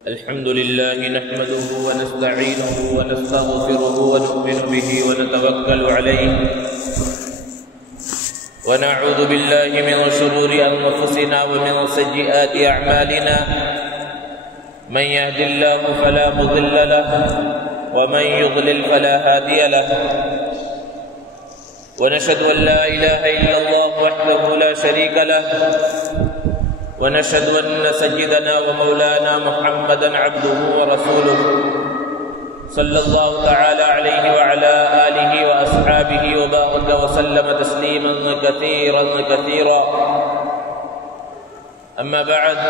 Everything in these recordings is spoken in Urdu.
الحمد لله نحمده ونستعينه ونستغفره ونؤمن به ونتوكل عليه ونعوذ بالله من شرور أنفسنا ومن سيئات أعمالنا من يهد الله فلا مضل له ومن يضلل فلا هادي له ونشهد أن لا إله إلا الله وحده لا شريك له ونشهد أن سيدنا ومولانا محمدا عبده ورسوله صلى الله تعالى عليه وعلى آله وأصحابه وبارك وسلم تسليما كثيرا أما بعد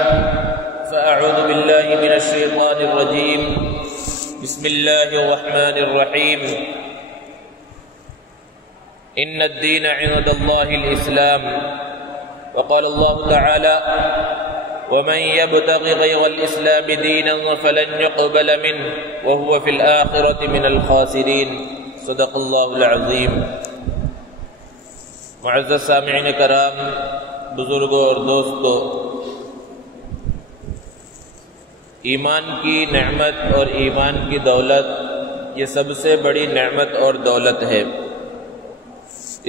فأعوذ بالله من الشيطان الرجيم بسم الله الرحمن الرحيم إن الدين عند الله الإسلام وقال الله تعالى ومن يبتغ غير الإسلام دينا فلن يقبل منه وهو في الآخرة من الخاسرين صدق الله العظيم۔ معزز سامعین کرام، بزرگوں اور دوستوں، ایمان کی نعمت اور ایمان کی دولت یہ سب سے بڑی نعمت اور دولت ہے۔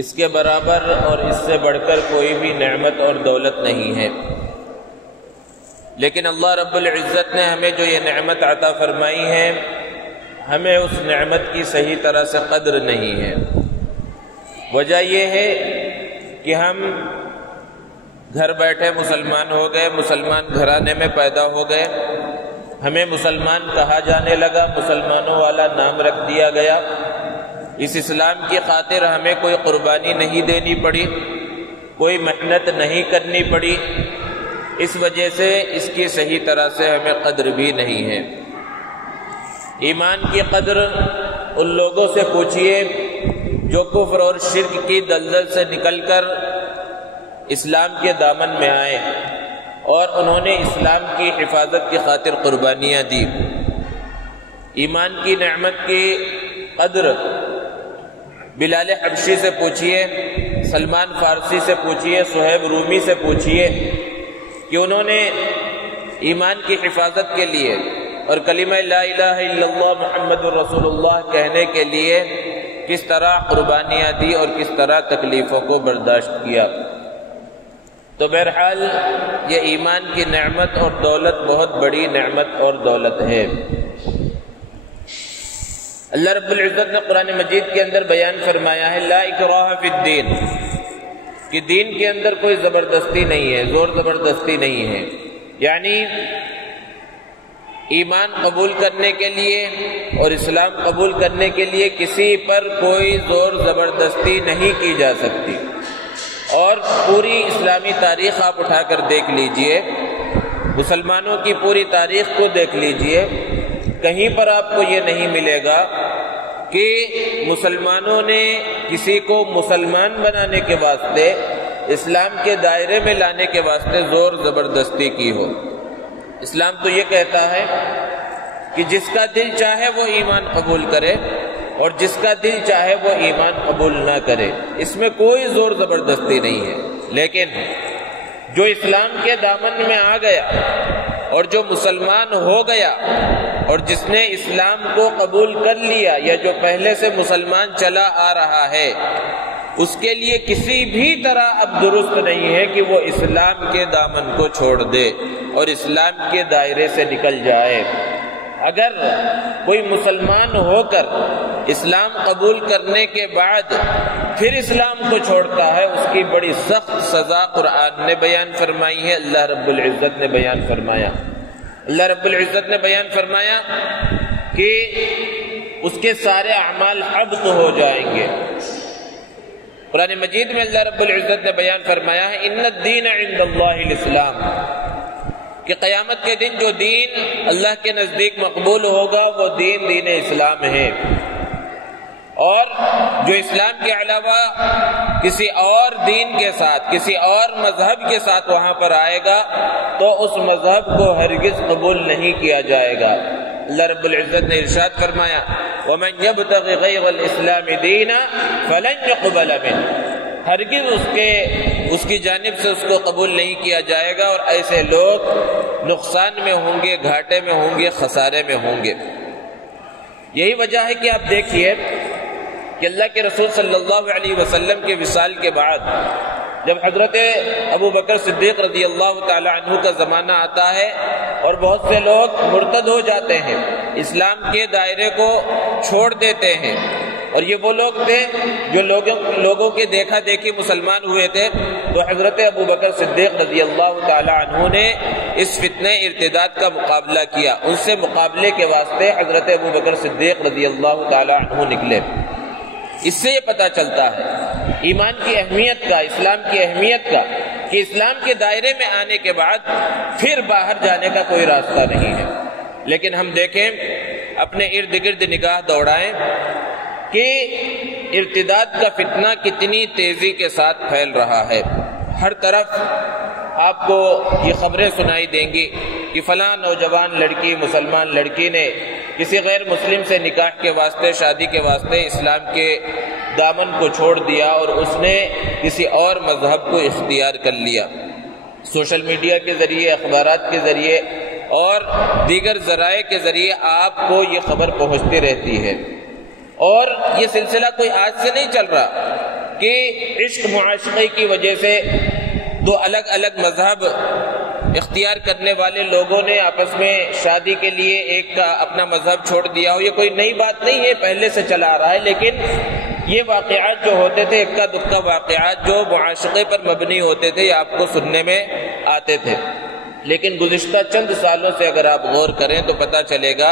اس کے برابر اور اس سے بڑھ کر کوئی بھی نعمت اور دولت نہیں ہے، لیکن اللہ رب العزت نے ہمیں جو یہ نعمت عطا فرمائی ہے، ہمیں اس نعمت کی صحیح طرح سے قدر نہیں ہے۔ وجہ یہ ہے کہ ہم گھر بیٹھے مسلمان ہو گئے، مسلمان گھرانے میں پیدا ہو گئے، ہمیں مسلمان کہا جانے لگا، مسلمانوں والا نام رکھ دیا گیا۔ اس اسلام کی خاطر ہمیں کوئی قربانی نہیں دینی پڑی، کوئی محنت نہیں کرنی پڑی، اس وجہ سے اس کی صحیح طرح سے ہمیں قدر بھی نہیں ہے۔ ایمان کی قدر ان لوگوں سے پوچھئے جو کفر اور شرک کی دلدل سے نکل کر اسلام کے دامن میں آئے اور انہوں نے اسلام کی حفاظت کی خاطر قربانیاں دی۔ ایمان کی نعمت کی قدر بلال حبشی سے پوچھئے، سلمان فارسی سے پوچھئے، صہیب رومی سے پوچھئے کہ انہوں نے ایمان کی حفاظت کے لیے اور کلمہ لا الہ الا اللہ محمد رسول اللہ کہنے کے لیے کس طرح قربانیاں دی اور کس طرح تکلیفوں کو برداشت کیا۔ تو بہرحال یہ ایمان کی نعمت اور دولت بہت بڑی نعمت اور دولت ہے۔ اللہ رب العزت نے قرآن مجید کے اندر بیان فرمایا ہے لا اکراہ فی الدین، کہ دین کے اندر کوئی زبردستی نہیں ہے، زور زبردستی نہیں ہے۔ یعنی ایمان قبول کرنے کے لیے اور اسلام قبول کرنے کے لیے کسی پر کوئی زور زبردستی نہیں کی جا سکتی۔ اور پوری اسلامی تاریخ آپ اٹھا کر دیکھ لیجئے، مسلمانوں کی پوری تاریخ کو دیکھ لیجئے، کہیں پر آپ کو یہ نہیں ملے گا کہ مسلمانوں نے کسی کو مسلمان بنانے کے واسطے، اسلام کے دائرے میں لانے کے واسطے زور زبردستی کی ہو۔ اسلام تو یہ کہتا ہے کہ جس کا دل چاہے وہ ایمان قبول کرے اور جس کا دل چاہے وہ ایمان قبول نہ کرے، اس میں کوئی زور زبردستی نہیں ہے۔ لیکن جو اسلام کے دامن میں آ گیا اور جو مسلمان ہو گیا اور جس نے اسلام کو قبول کر لیا یا جو پہلے سے مسلمان چلا آ رہا ہے، اس کے لیے کسی بھی طرح اب درست نہیں ہے کہ وہ اسلام کے دامن کو چھوڑ دے اور اسلام کے دائرے سے نکل جائے۔ اگر کوئی مسلمان ہو کر اسلام قبول کرنے کے بعد پھر اسلام کو چھوڑتا ہے، اس کی بڑی سخت سزا قرآن نے بیان فرمائی ہے، اللہ رب العزت نے بیان فرمایا۔ اللہ رب العزت نے بیان فرمایا کہ اس کے سارے اعمال حبط ہو جائیں گے۔ قرآن مجید میں اللہ رب العزت نے بیان فرمایا ہے ان الدین عند اللہ الاسلام، کہ قیامت کے دن جو دین اللہ کے نزدیک مقبول ہوگا وہ دین اسلام ہے، اور جو اسلام کے علاوہ کسی اور دین کے ساتھ، کسی اور مذہب کے ساتھ وہاں پر آئے گا تو اس مذہب کو ہرگز قبول نہیں کیا جائے گا۔ اللہ رب العزت نے ارشاد فرمایا وَمَنْ يَبْتَغِ غَيْرَ الْإِسْلَامِ دِينًا فَلَنْ يُقْبَلَ مِنْهُ، ہرگز اس کے اس کی جانب سے اس کو قبول نہیں کیا جائے گا، اور ایسے لوگ نقصان میں ہوں گے، گھاٹے میں ہوں گے، خسارے میں ہوں گے۔ یہی وجہ ہے کہ آپ دیکھیے کہ اللہ کے رسول صلی اللہ علیہ وسلم کے وصال کے بعد جب حضرت ابو بکر صدیق رضی اللہ تعالی عنہ کا زمانہ آتا ہے اور بہت سے لوگ مرتد ہو جاتے ہیں، اسلام کے دائرے کو چھوڑ دیتے ہیں، اور یہ وہ لوگ تھے جو لوگوں کے دیکھا دیکھی مسلمان ہوئے تھے، تو حضرت ابو بکر صدیق رضی اللہ تعالی عنہ نے اس فتنہ ارتداد کا مقابلہ کیا۔ ان سے مقابلے کے واسطے حضرت ابو بکر صدیق رضی اللہ تعالی عنہ نکلے۔ اس سے یہ پتہ چلتا ہے ایمان کی اہمیت کا، اسلام کی اہمیت کا، کہ اسلام کے دائرے میں آنے کے بعد پھر باہر جانے کا کوئی راستہ نہیں ہے۔ لیکن ہم دیکھیں، اپنے ارد گرد نگاہ دوڑائیں کہ ارتداد کا فتنہ کتنی تیزی کے ساتھ پھیل رہا ہے۔ ہر طرف آپ کو یہ خبریں سنائی دیں گی کہ فلاں نوجوان لڑکی، مسلمان لڑکی نے کسی غیر مسلم سے نکاح کے واسطے، شادی کے واسطے اسلام کے دامن کو چھوڑ دیا اور اس نے کسی اور مذہب کو اختیار کر لیا۔ سوشل میڈیا کے ذریعے، اخبارات کے ذریعے اور دیگر ذرائع کے ذریعے آپ کو یہ خبر پہنچتی رہتی ہے، اور یہ سلسلہ کوئی آج سے نہیں چل رہا کہ عشق معاشقے کی وجہ سے دو الگ الگ مذہب اختیار کرنے والے لوگوں نے آپس میں شادی کے لیے ایک کا اپنا مذہب چھوڑ دیا ہو۔ یہ کوئی نئی بات نہیں ہے، پہلے سے چلا آ رہا ہے، لیکن یہ واقعات جو ہوتے تھے، اکا دکا واقعات جو معاشقے پر مبنی ہوتے تھے، یہ آپ کو سننے میں آتے تھے۔ لیکن گزشتہ چند سالوں سے اگر آپ غور کریں تو پتہ چلے گا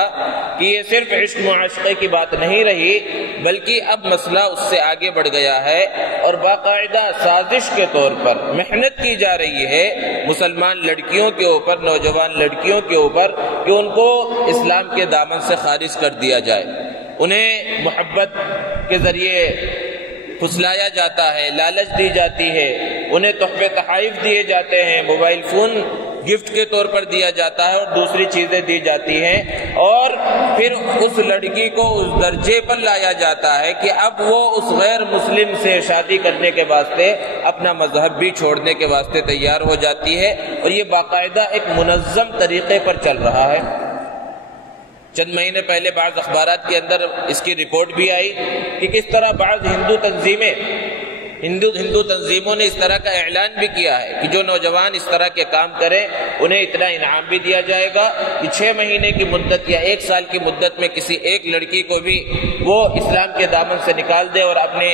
کہ یہ صرف عشق معاشقے کی بات نہیں رہی، بلکہ اب مسئلہ اس سے آگے بڑھ گیا ہے، اور باقاعدہ سازش کے طور پر محنت کی جا رہی ہے مسلمان لڑکیوں کے اوپر، نوجوان لڑکیوں کے اوپر، کہ ان کو اسلام کے دامن سے خارج کر دیا جائے۔ انہیں محبت کے ذریعے پھسلایا جاتا ہے، لالچ دی جاتی ہے، انہیں تحفے تحائف دیے جاتے ہیں، موبائل فون گفٹ کے طور پر دیا جاتا ہے، اور دوسری چیزیں دی جاتی ہیں، اور پھر اس لڑکی کو اس درجے پر لایا جاتا ہے کہ اب وہ اس غیر مسلم سے شادی کرنے کے واسطے اپنا مذہب بھی چھوڑنے کے واسطے تیار ہو جاتی ہے، اور یہ باقاعدہ ایک منظم طریقے پر چل رہا ہے۔ چند مہینے پہلے بعض اخبارات کے اندر اس کی رپورٹ بھی آئی کہ کس طرح بعض ہندو تنظیموں نے اس طرح کا اعلان بھی کیا ہے کہ جو نوجوان اس طرح کے کام کریں انہیں اتنا انعام بھی دیا جائے گا کہ 6 مہینے کی مدت یا 1 سال کی مدت میں کسی ایک لڑکی کو بھی وہ اسلام کے دامن سے نکال دے اور اپنے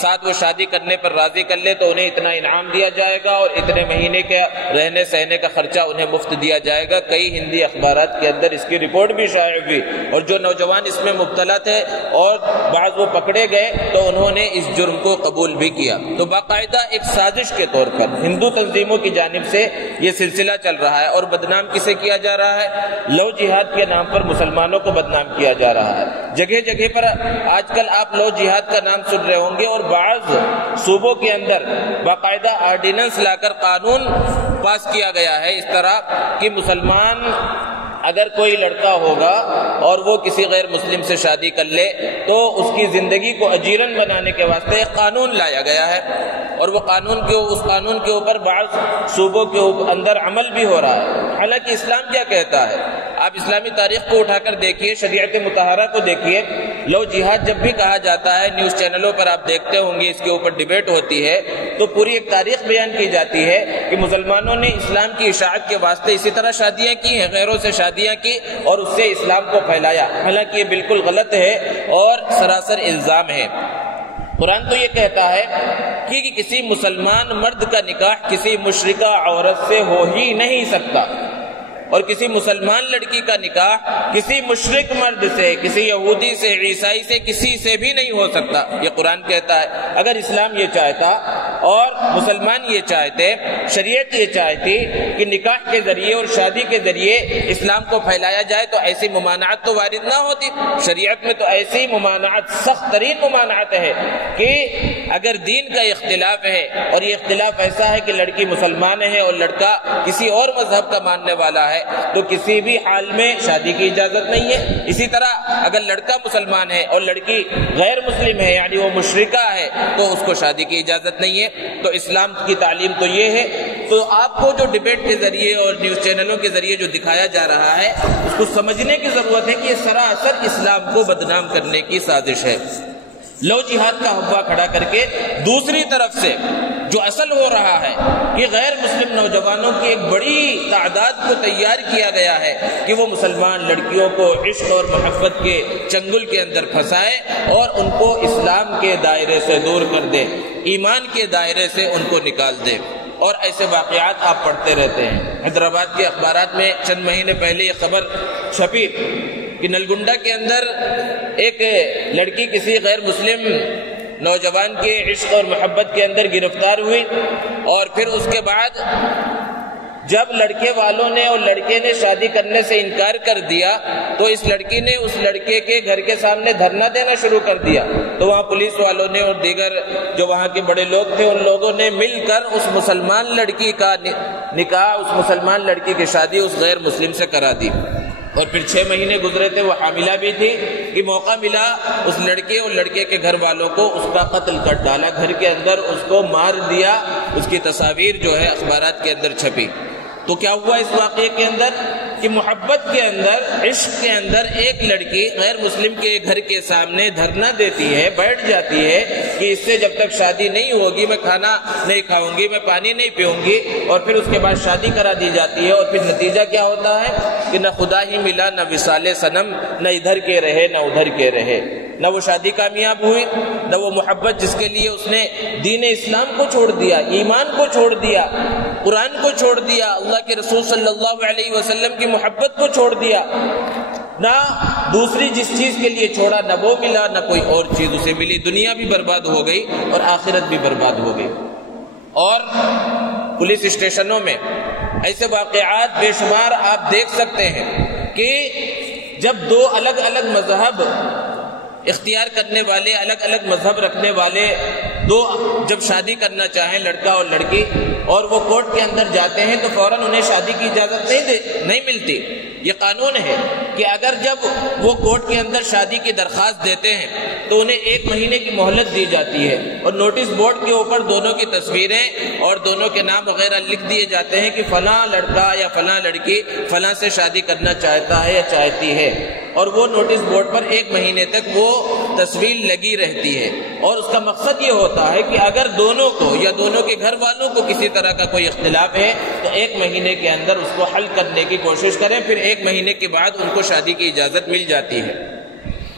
ساتھ وہ شادی کرنے پر راضی کر لے تو انہیں اتنا انعام دیا جائے گا، اور اتنے مہینے کے رہنے سہنے کا خرچہ انہیں مفت دیا جائے گا۔ کئی ہندی اخبارات کے اندر اس کی رپورٹ بھی شائع ہوئی، اور جو نوجوان اس میں مبتلا تھے اور بعض وہ پکڑے گئے تو انہوں نے اس جرم کو قبول بھی کیا۔ تو باقاعدہ ایک سازش کے طور پر ہندو تنظیموں کی جانب سے یہ سلسلہ چل رہا ہے، اور بدنام کسے کیا جا رہا ہے؟ لو جہاد کے نام پر مسلمانوں کو بدنام کیا جا رہا ہے۔ جگہ جگہ پر آج کل آپ لو جہاد کا نام سن رہے ہوں گے، اور بعض صوبوں کے اندر باقاعدہ آرڈیننس لا کر قانون پاس کیا گیا ہے اس طرح کہ مسلمان اگر کوئی لڑکا ہوگا اور وہ کسی غیر مسلم سے شادی کر لے تو اس کی زندگی کو اجیرن بنانے کے واسطے ایک قانون لایا گیا ہے، اور وہ اس قانون کے اوپر بعض صوبوں کے اندر عمل بھی ہو رہا ہے۔ حالانکہ اسلام کیا کہتا ہے؟ آپ اسلامی تاریخ کو اٹھا کر دیکھیے، شریعت مطہرہ کو دیکھیے۔ لو جہاد جب بھی کہا جاتا ہے، نیوز چینلوں پر آپ دیکھتے ہوں گے اس کے اوپر ڈیبیٹ ہوتی ہے، تو پوری ایک تاریخ بیان کی جاتی ہے کہ مسلمانوں نے اسلام کی اشاعت کے واسطے اسی طرح شادیاں کی ہیں، غیروں سے شادیاں کی اور اس سے اسلام کو پھیلایا۔ حالانکہ یہ بالکل غلط ہے اور سراسر الزام ہے۔ قرآن تو یہ کہتا ہے کہ کسی مسلمان مرد کا نکاح کسی مشرکہ عورت سے ہو ہی نہیں سکتا، اور کسی مسلمان لڑکی کا نکاح کسی مشرک مرد سے، کسی یہودی سے، عیسائی سے، کسی سے بھی نہیں ہو سکتا، یہ قرآن کہتا ہے۔ اگر اسلام یہ چاہتا اور مسلمان یہ چاہتے، شریعت یہ چاہتی کہ نکاح کے ذریعے اور شادی کے ذریعے اسلام کو پھیلایا جائے تو ایسی ممانعت تو وارد نہ ہوتی۔ شریعت میں تو ایسی ممانعت، سخت ترین ممانعت ہے کہ اگر دین کا اختلاف ہے اور یہ اختلاف ایسا ہے کہ لڑکی مسلمان ہے اور لڑکا کسی اور مذہب کا ماننے والا ہے، ہے تو کسی بھی حال میں شادی کی اجازت نہیں ہے۔ اسی طرح اگر لڑکا مسلمان ہے اور لڑکی غیر مسلم ہے یعنی وہ مشرکہ ہے تو اس کو شادی کی اجازت نہیں ہے۔ تو اسلام کی تعلیم تو یہ ہے۔ تو آپ کو جو ڈبیٹ کے ذریعے اور نیوز چینلوں کے ذریعے جو دکھایا جا رہا ہے اس کو سمجھنے کی ضرورت ہے کہ یہ سراسر اسلام کو بدنام کرنے کی سازش ہے۔ لو جہاد کا حوالہ کھڑا کر کے دوسری طرف سے جو اصل ہو رہا ہے کہ غیر مسلم نوجوانوں کی ایک بڑی تعداد کو تیار کیا گیا ہے کہ وہ مسلمان لڑکیوں کو عشق اور محبت کے چنگل کے اندر پھنسائے اور ان کو اسلام کے دائرے سے دور کر دے، ایمان کے دائرے سے ان کو نکال دے۔ اور ایسے واقعات آپ پڑھتے رہتے ہیں۔ حیدرآباد کے اخبارات میں چند مہینے پہلے یہ خبر چھپی کہ نلگنڈا کے اندر ایک لڑکی کسی غیر مسلم نوجوان کے عشق اور محبت کے اندر گرفتار ہوئی، اور پھر اس کے بعد جب لڑکے والوں نے اور لڑکے نے شادی کرنے سے انکار کر دیا تو اس لڑکی نے اس لڑکے کے گھر کے سامنے دھرنا دینا شروع کر دیا۔ تو وہاں پولیس والوں نے اور دیگر جو وہاں کے بڑے لوگ تھے ان لوگوں نے مل کر اس مسلمان لڑکی کا نکاح، اس مسلمان لڑکی کی شادی اس غیر مسلم سے کرا دی۔ اور پھر 6 مہینے گزرے تھے، وہ حاملہ بھی تھی کہ موقع ملا اس لڑکے اور لڑکے کے گھر والوں کو اس کا قتل کر ڈالا، گھر کے اندر اس کو مار دیا۔ اس کی تصاویر جو ہے اخبارات کے اندر چھپی۔ تو کیا ہوا اس واقعے کے اندر کہ محبت کے اندر، عشق کے اندر ایک لڑکی غیر مسلم کے گھر کے سامنے دھرنا دیتی ہے، بیٹھ جاتی ہے کہ اس سے جب تک شادی نہیں ہوگی میں کھانا نہیں کھاؤں گی، میں پانی نہیں پیوں گی، اور پھر اس کے بعد شادی کرا دی جاتی ہے۔ اور پھر نتیجہ کیا ہوتا ہے کہ نہ خدا ہی ملا، نہ وصال صنم، نہ ادھر کے رہے نہ ادھر کے رہے، نہ وہ شادی کامیاب ہوئی، نہ وہ محبت جس کے لیے اس نے دین اسلام کو چھوڑ دیا، ایمان کو چھوڑ دیا، قرآن کو چھوڑ دیا، اللہ کے رسول صلی اللہ علیہ وسلم کی محبت کو چھوڑ دیا، نہ دوسری جس چیز کے لیے چھوڑا نہ وہ ملا، نہ کوئی اور چیز اسے ملی۔ دنیا بھی برباد ہو گئی اور آخرت بھی برباد ہو گئی۔ اور پولیس اسٹیشنوں میں ایسے واقعات بے شمار آپ دیکھ سکتے ہیں کہ جب دو الگ الگ مذہب اختیار کرنے والے، الگ الگ مذہب رکھنے والے دو جب شادی کرنا چاہیں، لڑکا اور لڑکی، اور وہ کورٹ کے اندر جاتے ہیں تو فوراً انہیں شادی کی اجازت نہیں ملتی۔ یہ قانون ہے کہ اگر جب وہ کورٹ کے اندر شادی کی درخواست دیتے ہیں تو انہیں 1 مہینے کی مہلت دی جاتی ہے، اور نوٹس بورڈ کے اوپر دونوں کی تصویریں اور دونوں کے نام وغیرہ لکھ دیے جاتے ہیں کہ فلاں لڑکا یا فلاں لڑکی فلاں سے شادی کرنا چاہتا ہے یا چاہتی ہے، اور وہ نوٹس بورڈ پر 1 مہینے تک وہ تصویر لگی رہتی ہے۔ اور اس کا مقصد یہ ہوتا ہے کہ اگر دونوں کو یا دونوں کے گھر والوں کو کسی طرح کا کوئی اختلاف ہے تو 1 مہینے کے اندر اس کو حل کرنے کی کوشش کریں، پھر 1 مہینے کے بعد ان کو شادی کی اجازت مل جاتی ہے۔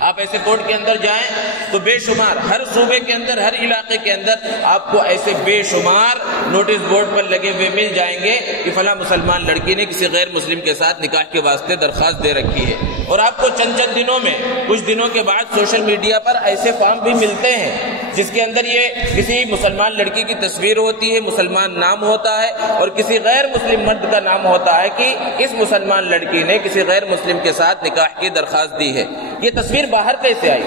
آپ ایسے کورٹ کے اندر جائیں تو بے شمار ہر صوبے کے اندر، ہر علاقے کے اندر آپ کو ایسے بے شمار نوٹس بورڈ پر لگے ہوئے مل جائیں گے کہ فلاں مسلمان لڑکی نے کسی غیر مسلم کے ساتھ نکاح کے واسطے درخواست دے رکھی ہے۔ اور آپ کو چند دنوں میں، کچھ دنوں کے بعد سوشل میڈیا پر ایسے فارم بھی ملتے ہیں جس کے اندر یہ کسی مسلمان لڑکی کی تصویر ہوتی ہے، مسلمان نام ہوتا ہے، اور کسی غیر مسلم مرد کا نام ہوتا ہے کہ اس مسلمان لڑکی نے کسی غیر مسلم کے ساتھ نکاح کی درخواست دی ہے۔ یہ تصویر باہر کیسے آئی؟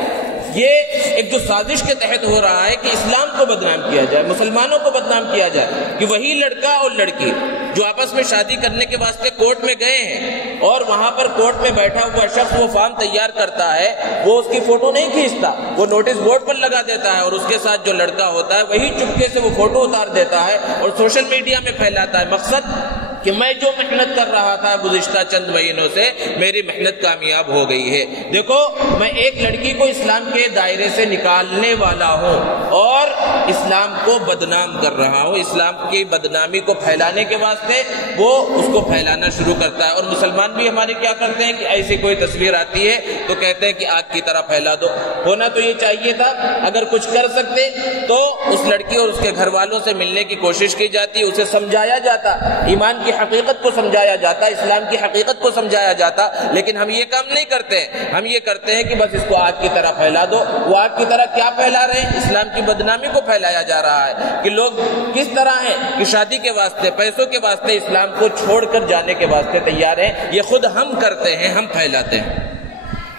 یہ ایک جو سازش کے تحت ہو رہا ہے کہ اسلام کو بدنام کیا جائے، مسلمانوں کو بدنام کیا جائے، کہ وہی لڑکا اور لڑکی جو آپس میں شادی کرنے کے واسطے کورٹ میں گئے ہیں اور وہاں پر کورٹ میں بیٹھا ہوا شخص وہ فارم تیار کرتا ہے، وہ اس کی فوٹو نہیں کھینچتا، وہ نوٹس بورڈ پر لگا دیتا ہے، اور اس کے ساتھ جو لڑکا ہوتا ہے وہی چپکے سے وہ فوٹو اتار دیتا ہے اور سوشل میڈیا میں پھیلاتا ہے۔ مقصد کہ میں جو محنت کر رہا تھا گزشتہ چند مہینوں سے، میری محنت کامیاب ہو گئی ہے۔ دیکھو، میں ایک لڑکی کو اسلام کے دائرے سے نکالنے والا ہوں اور اسلام کو بدنام کر رہا ہوں۔ اسلام کی بدنامی کو پھیلانے کے واسطے وہ اس کو پھیلانا شروع کرتا ہے۔ اور مسلمان بھی ہمارے کیا کرتے ہیں کہ ایسی کوئی تصویر آتی ہے تو کہتے ہیں کہ آگ کی طرح پھیلا دو۔ ہونا تو یہ چاہیے تھا، اگر کچھ کر سکتے تو اس لڑکی اور اس کے گھر والوں سے ملنے کی کوشش کی جاتی، اسے سمجھایا جاتا، ایمان کی حقیقت کو سمجھایا جاتا، اسلام کی حقیقت کو سمجھایا جاتا، لیکن ہم یہ کام نہیں کرتے ہیں۔ ہم یہ کرتے ہیں کہ بس اس کو آگ کی طرح پھیلا دو۔ وہ آگ کی طرح کیا پھیلا رہے ہیں؟ اسلام کی بدنامی کو پھیلایا جا رہا ہے کہ لوگ کس طرح ہیں کہ شادی کے واسطے، پیسوں کے واسطے اسلام کو چھوڑ کر جانے کے واسطے تیار ہیں۔ یہ خود ہم کرتے ہیں، ہم پھیلاتے ہیں۔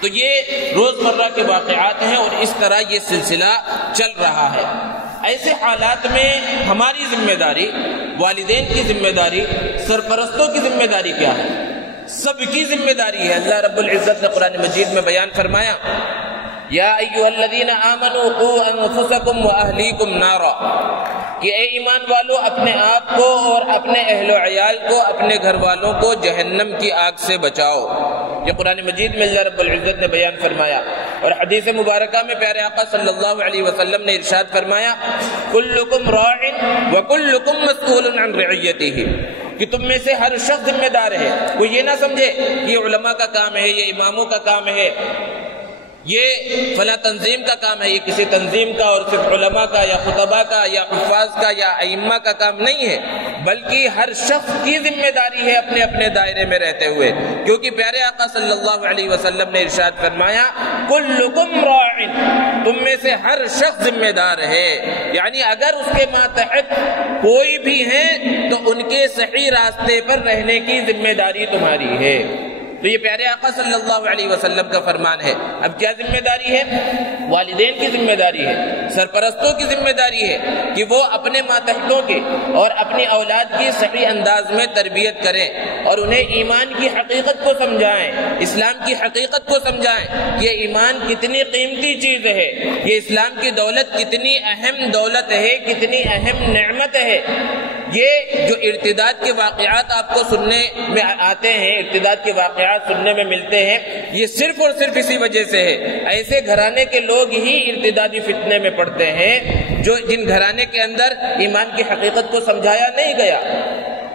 تو یہ روزمرہ کے واقعات ہیں اور اس طرح یہ سلسلہ چل رہا ہے۔ ایسے حالات میں ہماری ذمہ داری، والدین کی ذمہ داری، سرپرستوں کی ذمہ داری کیا ہے سب کی ذمہ داری ہے۔ اللہ رب العزت نے قرآن مجید میں بیان فرمایا، یا ایھا الذین آمنوا قوا انفسکم واہلیکم نارا، کہ اے ایمان والو اپنے آپ کو اور اپنے اہل و عیال کو، اپنے گھر والوں کو جہنم کی آگ سے بچاؤ۔ یہ قرآن مجید میں اللہ رب العزت نے بیان فرمایا۔ اور حدیث مبارکہ میں پیارے آقا صلی اللہ علیہ وسلم نے ارشاد فرمایا، کلکم راع وکلکم مسئول عن رعیتہ، کہ تم میں سے ہر شخص ذمہ دار ہے۔ کوئی یہ نہ سمجھے کہ یہ علماء کا کام ہے، یہ اماموں کا کام ہے، یہ فلاں تنظیم کا کام ہے، یہ کسی تنظیم کا اور صرف علماء کا یا خطباء کا یا حفاظ کا یا ائمہ کا کام نہیں ہے، بلکہ ہر شخص کی ذمہ داری ہے اپنے اپنے دائرے میں رہتے ہوئے، کیونکہ پیارے آقا صلی اللہ علیہ وسلم نے ارشاد فرمایا، کلکم راع، تم میں سے ہر شخص ذمہ دار ہے، یعنی اگر اس کے ماتحت کوئی بھی ہے تو ان کے صحیح راستے پر رہنے کی ذمہ داری تمہاری ہے۔ تو یہ پیارے آقا صلی اللہ علیہ وسلم کا فرمان ہے۔ اب کیا ذمہ داری ہے؟ والدین کی ذمہ داری ہے، سرپرستوں کی ذمہ داری ہے کہ وہ اپنے ماتحتوں کے اور اپنی اولاد کی صحیح انداز میں تربیت کریں اور انہیں ایمان کی حقیقت کو سمجھائیں، اسلام کی حقیقت کو سمجھائیں، یہ ایمان کتنی قیمتی چیز ہے، یہ اسلام کی دولت کتنی اہم دولت ہے، کتنی اہم نعمت ہے۔ یہ جو ارتداد کے واقعات آپ کو سننے میں آتے ہیں، ارتداد کے واقعات سننے میں ملتے ہیں، یہ صرف اور صرف اسی وجہ سے ہے۔ ایسے گھرانے کے لوگ ہی ارتدادی فتنے میں پڑتے ہیں جن گھرانے کے اندر ایمان کی حقیقت کو سمجھایا نہیں گیا،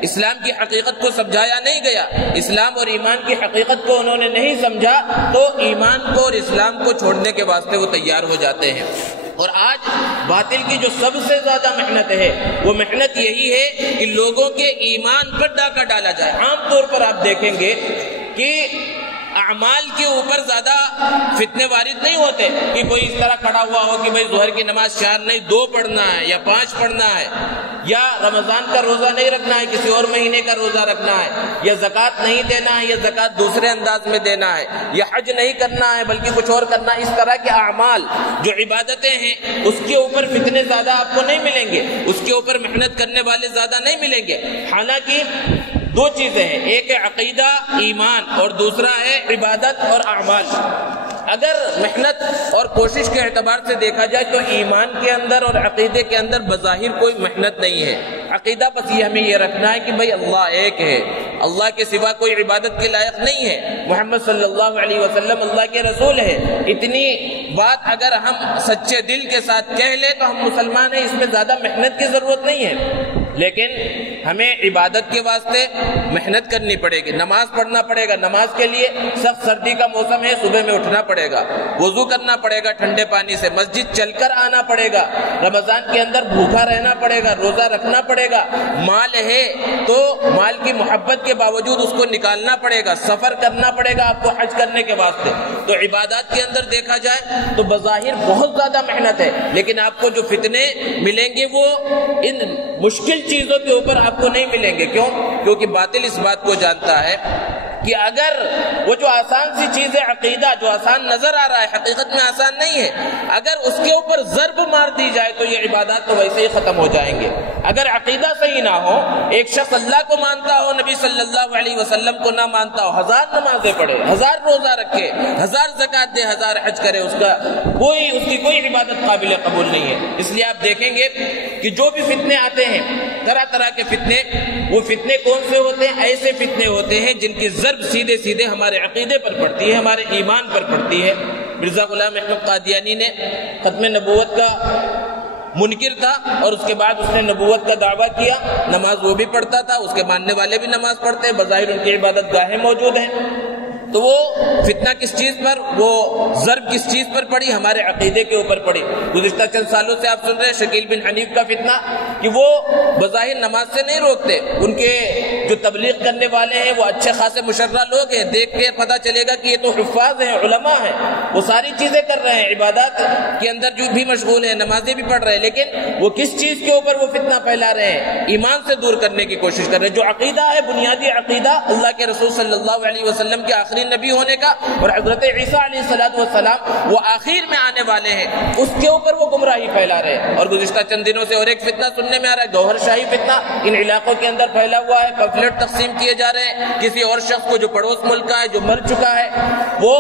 اسلام کی حقیقت کو سمجھایا نہیں گیا، اسلام اور ایمان کی حقیقت کو انہوں نے نہیں سمجھا، تو ایمان کو اور اسلام کو چھوڑنے کے واسطے وہ تیار ہو جاتے ہیں۔ اور آج باطل کی جو سب سے زیادہ محنت ہے وہ محنت یہی ہے کہ لوگوں کے ایمان پر ڈاکہ ڈالا جائے۔ عام طور پر آپ دیکھیں گے کہ اعمال کے اوپر زیادہ فتنے وارد نہیں ہوتے کہ کوئی اس طرح کھڑا ہوا ہو کہ بھئی ظہر کی نماز 4 نہیں 2 پڑھنا ہے یا 5 پڑھنا ہے، یا رمضان کا روزہ نہیں رکھنا ہے، کسی اور مہینے کا روزہ رکھنا ہے، یا زکوٰۃ نہیں دینا ہے یا زکوٰۃ دوسرے انداز میں دینا ہے، یا حج نہیں کرنا ہے بلکہ کچھ اور کرنا ہے۔ اس طرح کے اعمال جو عبادتیں ہیں اس کے اوپر فتنے زیادہ آپ کو نہیں ملیں گے، اس کے اوپر محنت کرنے والے زیادہ نہیں ملیں گے۔ حالانکہ 2 چیزیں ہیں، ایک ہے عقیدہ ایمان اور دوسرا ہے عبادت اور اعمال۔ اگر محنت اور کوشش کے اعتبار سے دیکھا جائے تو ایمان کے اندر اور عقیدے کے اندر بظاہر کوئی محنت نہیں ہے۔ عقیدہ بس یہ ہمیں یہ رکھنا ہے کہ بھئی اللہ ایک ہے، اللہ کے سوا کوئی عبادت کے لائق نہیں ہے، محمد صلی اللہ علیہ وسلم اللہ کے رسول ہے۔ اتنی بات اگر ہم سچے دل کے ساتھ کہہ لیں تو ہم مسلمان ہیں، اس میں زیادہ محنت کی ضرورت نہیں ہے۔ لیکن ہمیں عبادت کے واسطے محنت کرنی پڑے گی، نماز پڑھنا پڑے گا، نماز کے لیے سخت سردی کا موسم ہے، صبح میں اٹھنا پڑے گا، وضو کرنا پڑے گا ٹھنڈے پانی سے، مسجد چل کر آنا پڑے گا، رمضان کے اندر بھوکا رہنا پڑے گا، روزہ رکھنا پڑے گا، مال ہے تو مال کی محبت کے باوجود اس کو نکالنا پڑے گا، سفر کرنا پڑے گا آپ کو حج کرنے کے واسطے۔ تو عبادات کے اندر دیکھا جائے تو بظاہر بہت زیادہ محنت ہے، لیکن آپ کو جو فتنے ملیں گے وہ ان مشکل چیزوں کے اوپر آپ کو نہیں ملیں گے۔ کیوں؟ کیونکہ باطل اس بات کو جانتا ہے کہ اگر وہ جو آسان سی چیز ہے عقیدہ، جو آسان نظر آ رہا ہے حقیقت میں آسان نہیں ہے، اگر اس کے اوپر ضرب مار دی جائے تو یہ عبادات تو ویسے ہی ختم ہو جائیں گے۔ اگر عقیدہ صحیح نہ ہو، ایک شخص اللہ کو مانتا ہو نبی صلی اللہ علیہ وسلم کو نہ مانتا ہو، 1000 نمازیں پڑھے، 1000 روزہ رکھے، 1000 زکوٰۃ دے، 1000 حج کرے، اس کی کوئی عبادت قابل قبول نہیں ہے۔ اس لیے آپ دیکھیں گے کہ جو بھی فتنے آتے ہیں، طرح طرح کے فتنے، وہ فتنے کون سے ہوتے ہیں؟ ایسے فتنے ہوتے ہیں جن کی ضرب سیدھے سیدھے ہمارے عقیدے پر پڑتی ہے، ہمارے ایمان پر پڑتی ہے۔ مرزا غلام احمد قادیانی نے ختم نبوت کا منکر تھا اور اس کے بعد اس نے نبوت کا دعویٰ کیا، نماز وہ بھی پڑھتا تھا، اس کے ماننے والے بھی نماز پڑھتے ہیں، بظاہر ان کی عبادت گاہیں موجود ہیں۔ تو وہ فتنہ کس چیز پر، وہ ضرب کس چیز پر پڑی؟ ہمارے عقیدے کے اوپر پڑی۔ گزشتہ چند سالوں سے آپ سن رہے ہیں شکیل بن حنیف کا فتنہ کہ وہ بظاہر نماز سے نہیں روکتے، ان کے جو تبلیغ کرنے والے ہیں وہ اچھے خاصے مشرع لوگ ہیں، دیکھ کے پتہ چلے گا کہ یہ تو حفاظ ہیں، علماء ہیں، وہ ساری چیزیں کر رہے ہیں، عبادات کے اندر جو بھی مشغول ہیں، نمازیں بھی پڑھ رہے ہیں، لیکن وہ کس چیز کے اوپر وہ فتنہ پھیلا رہے ہیں؟ ایمان سے دور کرنے کی کوشش کر رہے ہیں۔ جو عقیدہ ہے، بنیادی عقیدہ اللہ کے رسول صلی اللہ علیہ وسلم کے آخری آخری نبی ہونے کا، اور حضرت عیسیٰ علیہ السلام وہ آخر میں آنے والے ہیں، اس کے اوپر وہ گمراہی پھیلا رہے ہیں۔ اور گزشتہ چند دنوں سے اور ایک فتنہ سننے میں آ رہا ہے، گوہر شاہی فتنہ ان علاقوں کے اندر پھیلا ہوا ہے، پمفلٹ تقسیم کیے جا رہے ہیں، کسی اور شخص کو جو پڑوس ملک کا ہے، جو مر چکا ہے، وہ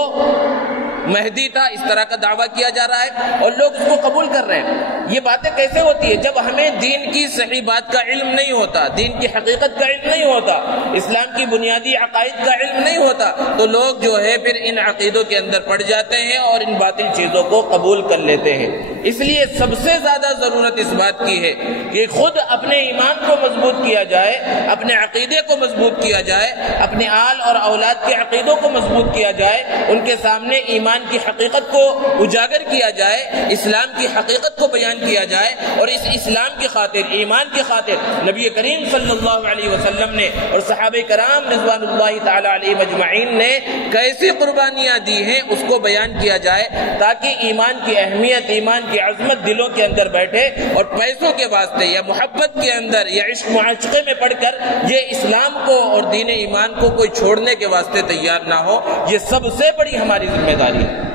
مہدی تھا، اس طرح کا دعویٰ کیا جا رہا ہے اور لوگ اس کو قبول کر رہے ہیں۔ یہ باتیں کیسے ہوتی ہے؟ جب ہمیں دین کی صحیح بات کا علم نہیں ہوتا، دین کی حقیقت کا علم نہیں ہوتا، اسلام کی بنیادی عقائد کا علم نہیں ہوتا، تو لوگ جو ہے پھر ان عقیدوں کے اندر پڑ جاتے ہیں اور ان باطل چیزوں کو قبول کر لیتے ہیں۔ اس لیے سب سے زیادہ ضرورت اس بات کی ہے کہ خود اپنے ایمان کو مضبوط کیا جائے، اپنے عقیدے کو مضبوط کیا جائے، اپنے آل اور اولاد کے عقیدوں کو مضبوط کیا جائے، ان کے سامنے ایمان کی حقیقت کو اجاگر کیا جائے، اسلام کی حقیقت کو بیان کیا جائے، اور اس اسلام کی خاطر، ایمان کی خاطر نبی کریم صلی اللہ علیہ وسلم نے اور صحابہ کرام رضوان اللہ تعالی علیہم اجمعین نے کیسی قربانیاں دی ہیں اس کو بیان کیا جائے، تاکہ ایمان کی اہمیت، ایمان کی عظمت دلوں کے اندر بیٹھے اور پیسوں کے واسطے یا محبت کے اندر یا عشق معاشقے میں پڑھ کر یہ اسلام کو اور دین ایمان کو کوئی چھوڑنے کے واسطے تیار نہ ہو۔ یہ سب سے بڑی ہماری ذمہ داری ہے۔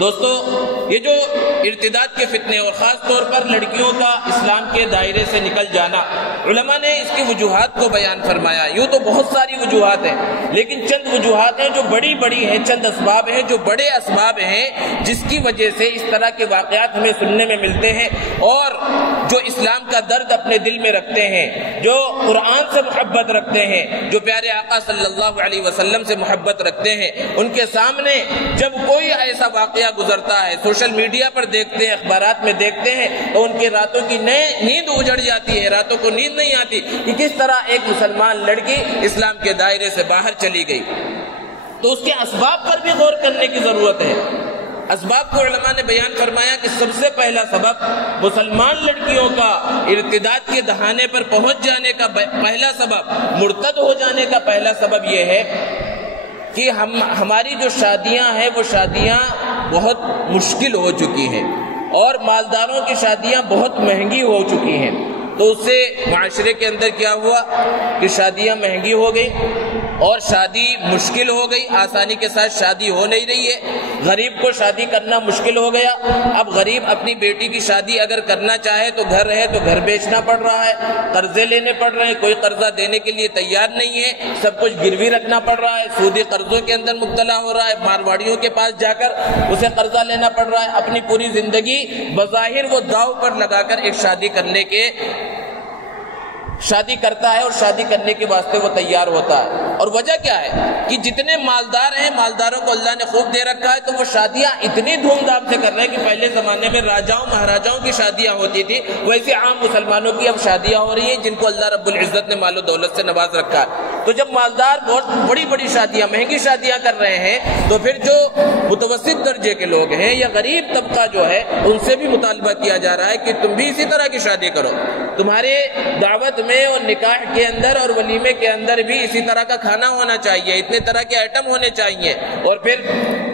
دوستو، یہ جو ارتداد کے فتنے اور خاص طور پر لڑکیوں کا اسلام کے دائرے سے نکل جانا، علماء نے اس کی وجوہات کو بیان فرمایا۔ یوں تو بہت ساری وجوہات ہیں، لیکن چند وجوہات ہیں جو بڑی بڑی ہیں، چند اسباب ہیں جو بڑے اسباب ہیں جس کی وجہ سے اس طرح کے واقعات ہمیں سننے میں ملتے ہیں، اور جو اسلام کا درد اپنے دل میں رکھتے ہیں، جو قرآن سے محبت رکھتے ہیں، جو پیارے آقا صلی اللہ علیہ وسلم سے محبت رکھتے ہیں، ان کے سامنے جب کوئی ایسا واقعہ گزرتا ہے، سوشل میڈیا پر دیکھتے ہیں، اخبارات میں دیکھتے ہیں، تو ان کے راتوں کی نیند اجڑ جاتی ہے، راتوں کو نیند نہیں آتی کہ کس طرح ایک مسلمان لڑکی اسلام کے دائرے سے باہر چلی گئی۔ تو اس کے اسباب پر بھی غور کرنے کی ضرورت ہے۔ اسباب کو علماء نے بیان فرمایا کہ سب سے پہلا سبب مسلمان لڑکیوں کا ارتداد کے دہانے پر پہنچ جانے کا پہلا سبب، مرتد ہو جانے کا پہلا سبب یہ ہے کہ ہماری جو شادیاں ہیں وہ شادیاں بہت مشکل ہو چکی ہیں، اور مالداروں کی شادیاں بہت مہنگی ہو چکی ہیں۔ تو اس سے معاشرے کے اندر کیا ہوا کہ شادیاں مہنگی ہو گئی اور شادی مشکل ہو گئی، آسانی کے ساتھ شادی ہو نہیں رہی ہے، غریب کو شادی کرنا مشکل ہو گیا۔ اب غریب اپنی بیٹی کی شادی اگر کرنا چاہے تو گھر ہے تو گھر بیچنا پڑ رہا ہے، قرضے لینے پڑ رہے ہیں، کوئی قرضہ دینے کے لیے تیار نہیں ہے، سب کچھ گروی رکھنا پڑ رہا ہے، سودی قرضوں کے اندر مبتلا ہو رہا ہے، مارواڑیوں کے پاس جا کر اسے قرضہ لینا پڑ رہا ہے، اپنی پوری زندگی بظاہر وہ داؤ پر لگا کر ایک شادی کرتا ہے اور شادی کرنے کے واسطے وہ تیار ہوتا ہے۔ اور وجہ کیا ہے کہ جتنے مالدار ہیں، مالداروں کو اللہ نے خوب دے رکھا ہے، تو وہ شادیاں اتنی دھوم دھام سے کر رہے ہیں کہ پہلے زمانے میں راجاؤں مہاراجاؤں کی شادیاں ہوتی تھی، ویسے عام مسلمانوں کی اب شادیاں ہو رہی ہیں جن کو اللہ رب العزت نے مال و دولت سے نواز رکھا ہے۔ تو جب مالدار بہت بڑی بڑی شادیاں، مہنگی شادیاں کر رہے ہیں، تو پھر جو متوسط درجے کے لوگ ہیں یا غریب طبقہ جو ہے، ان سے بھی مطالبہ کیا جا رہا ہے کہ تم بھی اسی طرح کی شادی کرو، تمہارے دعوت میں اور نکاح کے اندر اور ولیمے کے اندر بھی اسی طرح کا کھانا ہونا چاہیے، اتنے طرح کے آئٹم ہونے چاہیے۔ اور پھر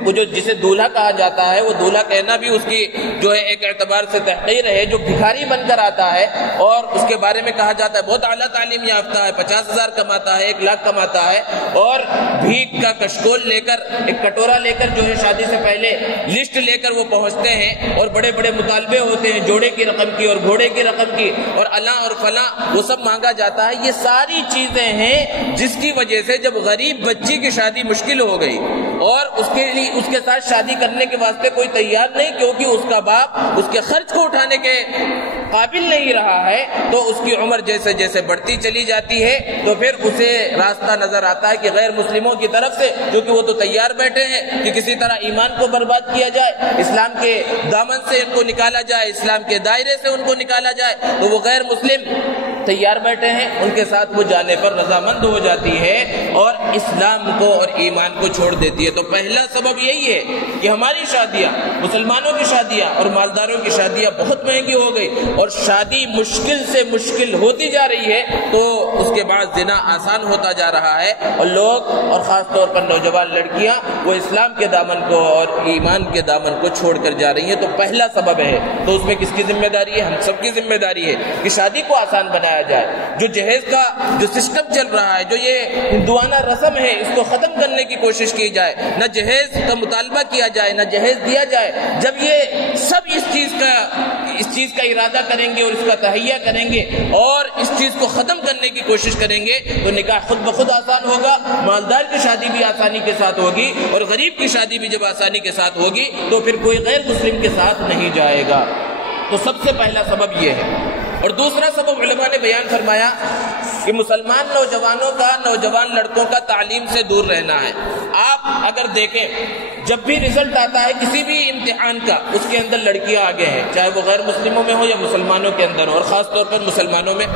وہ جو جسے دولہا کہا جاتا ہے، وہ دولہا کہنا بھی اس کی جو ہے ایک اعتبار سے تحقیر ہے، جو بھکاری بن کر آتا ہے اور اس کے بارے میں کہا جاتا ہے بہت اعلیٰ تعلیم یافتہ ہے، 50,000 کماتا ہے، 1,00,000 کماتا ہے، اور بھیک کا کشکول لے کر، ایک کٹورا لے کر جو ہے شادی سے پہلے لسٹ لے کر وہ پہنچتے ہیں، اور بڑے بڑے مطالبے ہوتے ہیں، جوڑے کی رقم کی اور گھوڑے کی رقم کی اور الاں اور فلاں، وہ سب مانگا جاتا ہے۔ یہ ساری چیزیں ہیں جس کی وجہ سے جب غریب بچی کی شادی مشکل ہو گئی اور اس کے ساتھ شادی کرنے کے واسطے کوئی تیار نہیں، کیونکہ اس کا باپ اس کے خرچ کو اٹھانے کے قابل نہیں رہا ہے، تو اس کی عمر جیسے جیسے بڑھتی چلی جاتی ہے تو پھر اسے راستہ نظر آتا ہے کہ غیر مسلموں کی طرف سے، کیونکہ وہ تو تیار بیٹھے ہیں کہ کسی طرح ایمان کو برباد کیا جائے، اسلام کے دامن سے ان کو نکالا جائے، اسلام کے دائرے سے ان کو نکالا جائے، تو وہ غیر مسلم تیار بیٹھے ہیں، ان کے ساتھ وہ جانے پر رضامند ہو جاتی ہے اور اسلام کو اور ایمان کو چھوڑ دیتی ہے۔ تو پہلا سبب یہی ہے کہ ہماری شادیاں، مسلمانوں کی شادیاں اور مالداروں کی شادیاں بہت مہنگی ہو گئی، اور شادی مشکل سے مشکل ہوتی جا رہی ہے تو اس کے بعد زنا آسان ہوتا جا رہا ہے، اور لوگ اور خاص طور پر نوجوان لڑکیاں وہ اسلام کے دامن کو اور ایمان کے دامن کو چھوڑ کر جا رہی ہیں۔ تو پہلا سبب ہے، تو اس میں کس کی ذمہ داری ہے؟ ہم سب کی ذمہ داری ہے کہ شادی کو آسان بنایا جائے۔ جو جہیز کا جو سسٹم چل رہا ہے، جو یہ ہندوانہ رسم ہے، اس کو ختم کرنے کی کوشش کی جائے، نہ جہیز کا مطالبہ کیا جائے نہ جہیز دیا جائے۔ جب یہ سب اس چیز کا ارادہ کریں گے اور اس کا تہیہ کریں گے اور اس چیز کو ختم کرنے کی کوشش کریں گے تو نکاح خود بخود آسان ہوگا، مالدار کی شادی بھی آسانی کے ساتھ ہوگی، اور غریب کی شادی بھی جب آسانی کے ساتھ ہوگی تو پھر کوئی غیر مسلم کے ساتھ نہیں جائے گا۔ تو سب سے پہلا سبب یہ ہے۔ اور دوسرا سبب علماء نے بیان فرمایا کہ مسلمان نوجوانوں کا، نوجوان لڑکوں کا تعلیم سے دور رہنا ہے۔ آپ اگر دیکھیں جب بھی رزلٹ آتا ہے کسی بھی امتحان کا، اس کے اندر لڑکیاں آگے ہیں، چاہے وہ غیر مسلموں میں ہو یا مسلمانوں کے اندر ہو، اور خاص طور پر مسلمانوں میں،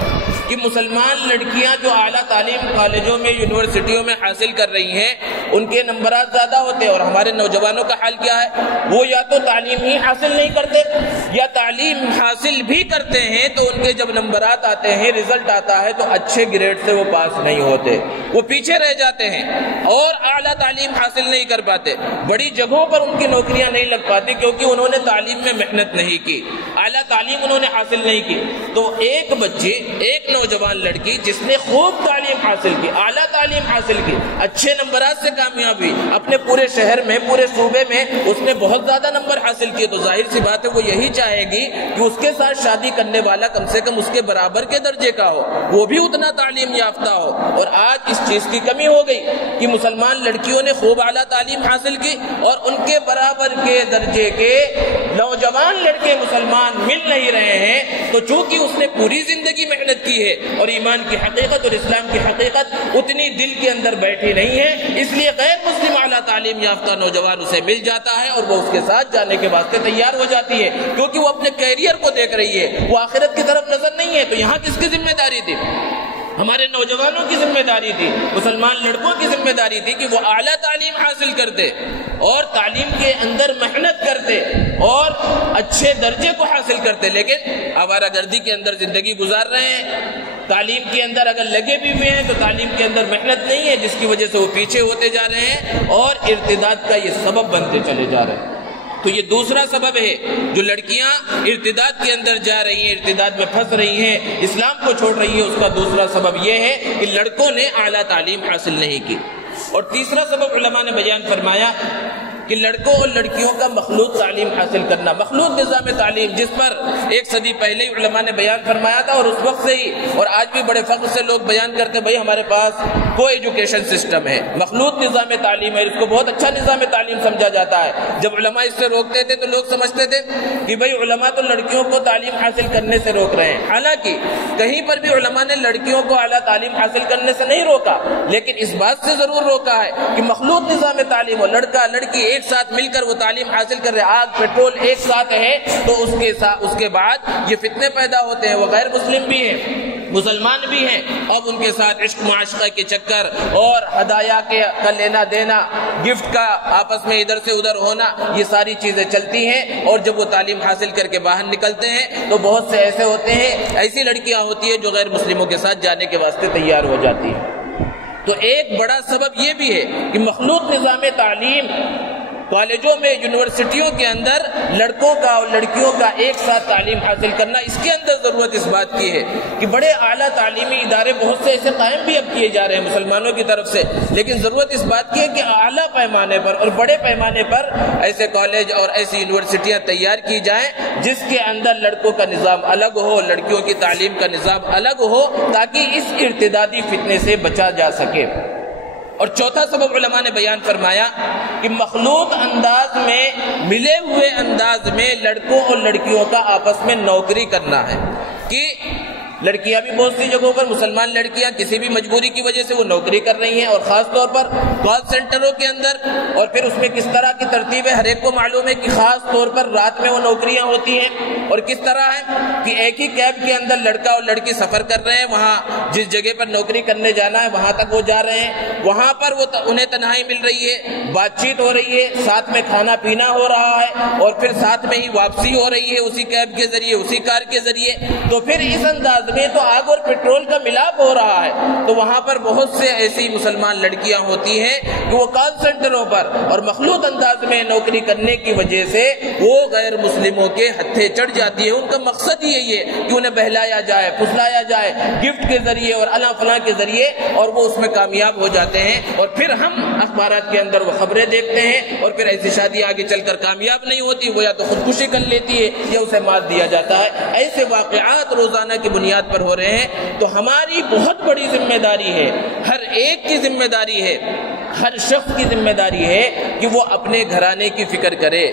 کہ مسلمان لڑکیاں جو اعلیٰ تعلیم کالجوں میں یونیورسٹیوں میں حاصل کر رہی ہیں ان کے نمبرات زیادہ ہوتے ہیں، اور ہمارے نوجوانوں کا حال کیا ہے؟ وہ یا تو تعلیم ہی حاصل نہیں کرتے یا تعلیم حاصل بھی کرتے ہیں تو ان کے جب نمبرات آتے ہیں، رزلٹ آتا ہے تو اچھے گریڈ سے وہ پاس نہیں ہوتے، وہ پیچھے رہ جاتے ہیں اور اعلیٰ تعلیم حاصل نہیں کر پاتے، بڑی جگہوں پر ان کی نوکریاں نہیں لگ پاتی کیونکہ انہوں نے تعلیم میں محنت نہیں کی، اعلیٰ تعلیم انہوں نے حاصل نہیں کی۔ تو ایک بچی، ایک نوجوان لڑکی جس نے خوب تعلیم حاصل کی، اعلیٰ تعلیم حاصل کی، اچھے نمبرات سے کامیاب ہوئی، اپنے پورے شہر میں، پورے صوبے میں اس نے بہت زیادہ نمبر حاصل کیے، تو ظاہر سی بات ہے وہ یہی چاہے گی کہ اس کے ساتھ شادی کرنے والا کم سے کم اس کے برابر کے درجے کا ہو، وہ بھی اتنا تعلیم یافتہ ہو۔ اور آج اس چیز کی کمی ہو گئی کہ مسلمان لڑکیوں نے خوب اعلیٰ تعلیم حاصل کی اور ان کے برابر کے درجے کے نوجوان لڑکے مسلمان مل نہیں رہے ہیں، تو چونکہ اس نے پوری زندگی محنت کی ہے اور ایمان کی حقیقت اور اسلام کی حقیقت اتنی دل کے اندر بیٹھی نہیں ہے، اس لیے غیر مسلم اعلیٰ تعلیم یافتہ نوجوان اسے مل جاتا ہے اور وہ اس کے ساتھ جانے کے واسطے تیار ہو جاتی ہے، کیونکہ وہ اپنے کیریئر کو دیکھ رہی ہے، وہ آخرت کی طرف نظر نہیں ہے۔ تو یہاں کس کی ذمہ داری تھی؟ ہمارے نوجوانوں کی ذمہ داری تھی، مسلمان لڑکوں کی ذمہ داری تھی کہ وہ اعلیٰ تعلیم حاصل کرتے اور تعلیم کے اندر محنت کرتے اور اچھے درجے کو حاصل کرتے، لیکن آوارہ گردی کے اندر زندگی گزار رہے ہیں، تعلیم کے اندر اگر لگے بھی ہوئے ہیں تو تعلیم کے اندر محنت نہیں ہے، جس کی وجہ سے وہ پیچھے ہوتے جا رہے ہیں اور ارتداد کا یہ سبب بنتے چلے جا رہے ہیں۔ تو یہ دوسرا سبب ہے، جو لڑکیاں ارتداد کے اندر جا رہی ہیں، ارتداد میں پھنس رہی ہیں، اسلام کو چھوڑ رہی ہیں، اس کا دوسرا سبب یہ ہے کہ لڑکوں نے اعلیٰ تعلیم حاصل نہیں کی۔ اور تیسرا سبب علماء نے بیان فرمایا کہ لڑکوں اور لڑکیوں کا مخلوط تعلیم حاصل کرنا، مخلوط نظام تعلیم، جس پر ایک صدی پہلے ہی علماء نے بیان فرمایا تھا اور اس وقت سے ہی اور آج بھی بڑے فخر سے لوگ بیان کرتے بھائی ہمارے پاس کو ایجوکیشن سسٹم ہے، مخلوط نظام تعلیم ہے، اس کو بہت اچھا نظام تعلیم سمجھا جاتا ہے۔ جب علماء اس سے روکتے تھے تو لوگ سمجھتے تھے کہ بھائی علماء تو لڑکیوں کو تعلیم حاصل کرنے سے روک رہے ہیں، حالانکہ کہیں پر بھی علماء نے لڑکیوں کو اعلیٰ تعلیم حاصل کرنے سے نہیں روکا، لیکن اس بات سے ضرور روکا ہے کہ مخلوط نظام تعلیم ہو، لڑکا لڑکی ایک ساتھ مل کر وہ تعلیم حاصل کر رہے، آگ پیٹرول ایک ساتھ ہے، تو اس کے بعد یہ فتنے پیدا ہوتے ہیں، وہ غیر مسلم بھی ہیں مسلمان بھی ہیں، اب ان کے ساتھ عشق معاشقہ کے چکر اور ہدایہ کا لینا دینا، گفٹ کا آپس میں ادھر سے ادھر ہونا، یہ ساری چیزیں چلتی ہیں، اور جب وہ تعلیم حاصل کر کے باہر نکلتے ہیں تو بہت سے ایسے ہوتے ہیں، ایسی لڑکیاں ہوتی ہیں جو غیر مسلموں کے ساتھ جانے کے واسطے تیار ہو جاتی ہیں۔ تو ایک بڑا سبب یہ بھی ہے کہ مخلوط نظام تعلیم کالجوں میں، یونیورسٹیوں کے اندر لڑکوں کا اور لڑکیوں کا ایک ساتھ تعلیم حاصل کرنا، اس کے اندر ضرورت اس بات کی ہے کہ بڑے اعلیٰ تعلیمی ادارے بہت سے ایسے قائم بھی اب کیے جا رہے ہیں مسلمانوں کی طرف سے، لیکن ضرورت اس بات کی ہے کہ اعلیٰ پیمانے پر اور بڑے پیمانے پر ایسے کالج اور ایسی یونیورسٹیاں تیار کی جائیں جس کے اندر لڑکوں کا نظام الگ ہو، لڑکیوں کی تعلیم کا نظام الگ ہو، تاکہ اس ارتدادی فتنے سے بچا جا سکے۔ اور چوتھا سبب علماء نے بیان فرمایا کہ مخلوط انداز میں، ملے ہوئے انداز میں لڑکوں اور لڑکیوں کا آپس میں نوکری کرنا ہے، کہ لڑکیاں بھی بہت سی جگہوں پر مسلمان لڑکیاں کسی بھی مجبوری کی وجہ سے وہ نوکری کر رہی ہیں، اور خاص طور پر کال سینٹروں کے اندر، اور پھر اس میں کس طرح کی ترتیب ہے ہر ایک کو معلوم ہے کہ خاص طور پر رات میں وہ نوکریاں ہوتی ہیں، اور کس طرح ہے کہ ایک ہی کیب کے اندر لڑکا اور لڑکی سفر کر رہے ہیں، وہاں جس جگہ پر نوکری کرنے جانا ہے وہاں تک وہ جا رہے ہیں، وہاں پر وہ انہیں تنہائی مل رہی ہے، بات چیت ہو رہی ہے، ساتھ میں کھانا پینا ہو رہا ہے، اور پھر ساتھ میں ہی واپسی ہو رہی ہے اسی کیب کے ذریعے، اسی کار کے ذریعے، تو پھر اس انداز میں تو آگ اور پیٹرول کا ملاپ ہو رہا ہے۔ تو وہاں پر بہت سے ایسی مسلمان لڑکیاں ہوتی ہیں کہ وہ کال سینٹروں پر اور مخلوط انداز میں نوکری کرنے کی وجہ سے وہ غیر مسلموں کے ہتھے چڑھ جاتی ہے۔ ان کا مقصد یہی ہے کہ انہیں بہلایا جائے، پھسلایا جائے گفٹ کے ذریعے اور الاں فلاں کے ذریعے، اور وہ اس میں کامیاب ہو جاتے ہیں، اور پھر ہم اخبارات کے اندر وہ خبریں دیکھتے ہیں، اور پھر ایسی شادی آگے چل کر کامیاب نہیں ہوتی، وہ یا تو خودکشی کر لیتی ہے یا اسے مار دیا جاتا ہے۔ ایسے واقعات روزانہ کی بنیاد پر ہو رہے ہیں۔ تو ہماری بہت بڑی ذمہ داری ہے، ہر ایک کی ذمہ داری ہے، ہر شخص کی ذمہ داری ہے کہ وہ اپنے گھرانے کی فکر کرے۔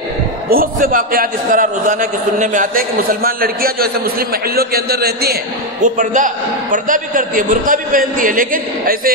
بہت سے واقعات اس طرح روزانہ کے سننے میں آتے ہیں کہ مسلمان لڑکیاں جو ایسے مسلم محلوں کے اندر رہتی ہیں وہ پردہ بھی کرتی ہے، برقع بھی پہنتی ہے، لیکن ایسے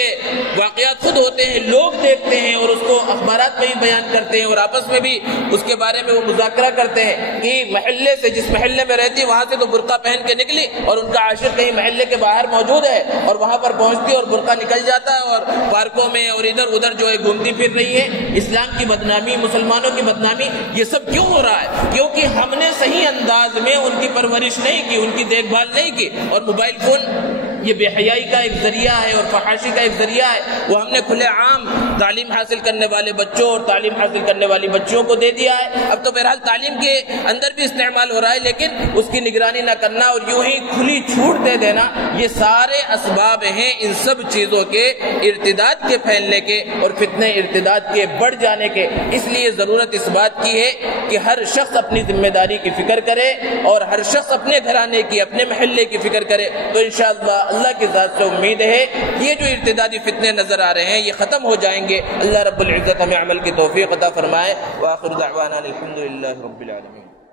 واقعات خود ہوتے ہیں، لوگ دیکھتے ہیں اور اس کو اخبارات میں ہی بیان کرتے ہیں، اور آپس میں بھی اس کے بارے میں وہ مذاکرہ کرتے ہیں کہ محلے سے، جس محلے میں رہتی ہے وہاں سے تو برقع پہن کے نکلی، اور ان کا عاشق کہیں محلے کے باہر موجود ہے، اور وہاں پر پہنچتی ہے اور برقع نکل جاتا ہے، اور پارکوں میں اور ادھر ادھر جو ہے گھومتی پھر رہی ہے۔ اسلام کی بدنامی، مسلمانوں کی بدنامی، یہ سب کیوں ہو رہا ہے؟ کیونکہ ہم نے صحیح انداز میں ان کی پرورش نہیں کی، ان کی دیکھ بھال نہیں کی، اور موبائل فون یہ بے حیائی کا ایک ذریعہ ہے اور فحاشی کا ایک ذریعہ ہے، وہ ہم نے کھلے عام تعلیم حاصل کرنے والے بچوں اور تعلیم حاصل کرنے والی بچیوں کو دے دیا ہے۔ اب تو بہرحال تعلیم کے اندر بھی استعمال ہو رہا ہے، لیکن اس کی نگرانی نہ کرنا اور یوں ہی کھلی چھوٹ دے دینا، یہ سارے اسباب ہیں ان سب چیزوں کے ارتداد کے پھیلنے کے اور فتنے ارتداد کے بڑھ جانے کے۔ اس لیے ضرورت اس بات کی ہے کہ ہر شخص اپنی ذمہ داری کی فکر کرے، اور ہر شخص اپنے گھرانے کی، اپنے محلے کی فکر کرے، تو انشاءاللہ اللہ کی ذات سے امید ہے یہ جو ارتدادی فتنے نظر آ رہے ہیں یہ ختم ہو جائیں گے۔ اللہ رب العزت ہمیں عمل کی توفیق عطا فرمائے۔ وآخر دعوانا الحمدللہ رب العالمین۔